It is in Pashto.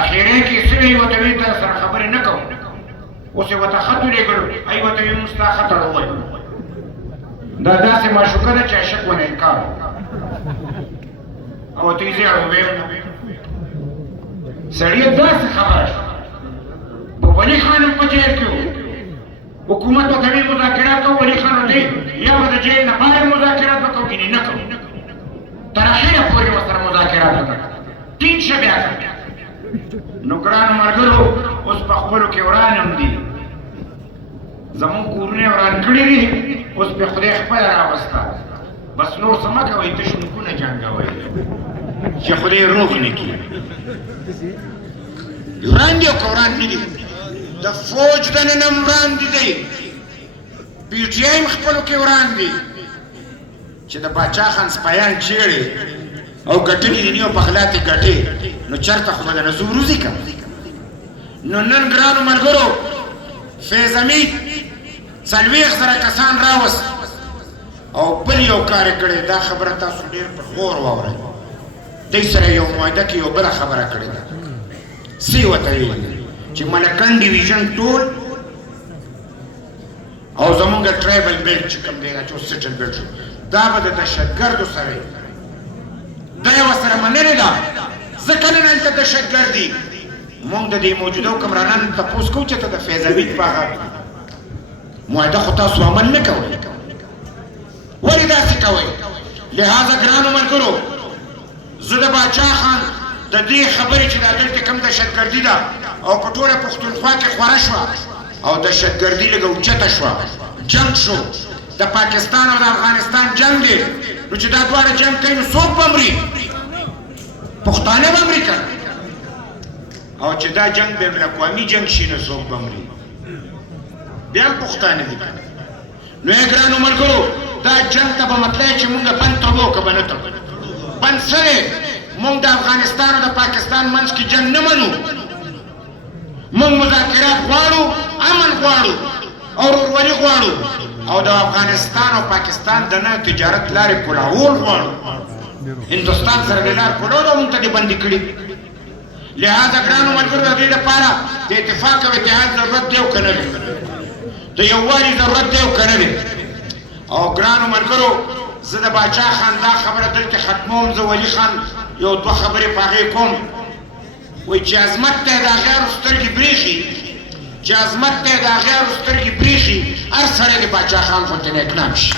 اخیری کې سره یې ورته ویل تا سره خبرې نه کوم اوس یې ورته خط ولېږلو هغې ورته ویل موږ ستا خط اړولی دا داسې معشوقه ده چې عشق ونه انکار او ورته یې زه اړویم نه سړي داسې خبره شوه په ولي خان هم په جیل کې و حکومت ورته ویل مذاکرات کوو ولي خان ورته یا به د جیل نه بهر مذاکرات به کوو ګینې نه کوو تر اخره پورې ورسره مذاکرات وکړه ټینګ شه بیا نو ګرانو ملګرو اوس په خپلو کې وران هم دي زمونږ کورونه یې وران کړي دي اوس پې خدای خپله راوسته بس نور څه مه کوئ تش نوکونه جنګوئ چې خدای روغ نه کړي وران دي او که وران نه دي د فوج دننه هم وړاندې دی پي ټي آی هم خپلو کې وران دي چې د باچا خان سپیان چیړې او ګټلې دي نیو په غلاتې ګټې نو چېرته خو به د نزو وروځي که نو نن ګرانو ملګرو فیض امید 40,000 کسان راوست او بل یو کار یې کړی دا خبره تاسو ډېر په غور واورئ دوی سره یو معاهده کې یو بله خبره کړې ده څه یې ورته ویلي چې ملکن ډیویژن ټول او زمونږ ټرایبل بیلټ چې کوم دی چې اوس سیټل بیلټ شو دا به د دهشتګردو سره وي دا یې ورسره منلې ده ځکه نن هلته دهشتګردي مونږ د دې موجوده حکمرانانو تپوس کوو چې ته د فیض امید په هغه معاهده خو تاسو عمل نه کوئ ولې داسې کوئ لہذا ګرانو ملګرو زه د باچا خان د دې خبرې چې دا دلته کوم دهشتګردي ده او په ټوله پښتونخوا کې خوره شوه او دهشتګردي لږه اوچته شوه جنګ شو د پاکستان او د افغانستان جنګ دی نو چې دا دواړه جنګ کوي نو څوک به مري پښتانه به مري که او چې دا جنګ بین الاقوامي جنګ شي نو څوک به مري بیا هم پښتانه دي نو یې ګرانو ملګرو دا جنګ ته به مطلع چې مونږ بند تړو که به نه تړو بند سره مونږ د افغانستان او د پاکستان منځ کې جنګ نه منو مونږ مذاکرات غواړو امن غواړو او ورورولي غواړو او د افغانستان او پاکستان د نه تجارت لارې کلاول غواړو هندوستان سره د لار کولو مونږ ته دې بندي کړي لہذا ګرانو ملګرو د دې لپاره د اتفاق او اتحاد ضرورت دی او که نه دی د یووالي ضرورت دی او که نه دی او ګرانو ملګرو زه د باچا خان دا خبره دلته ختموم زه ولي خان یو دوه خبرې په هغې کوم وایي چې عظمت ته یې د هغیارو سترګې برېښي چې عظمت ته یې د هغیارو سترګې برېښي هر سړی د باچا خان غوندې نیکنام شي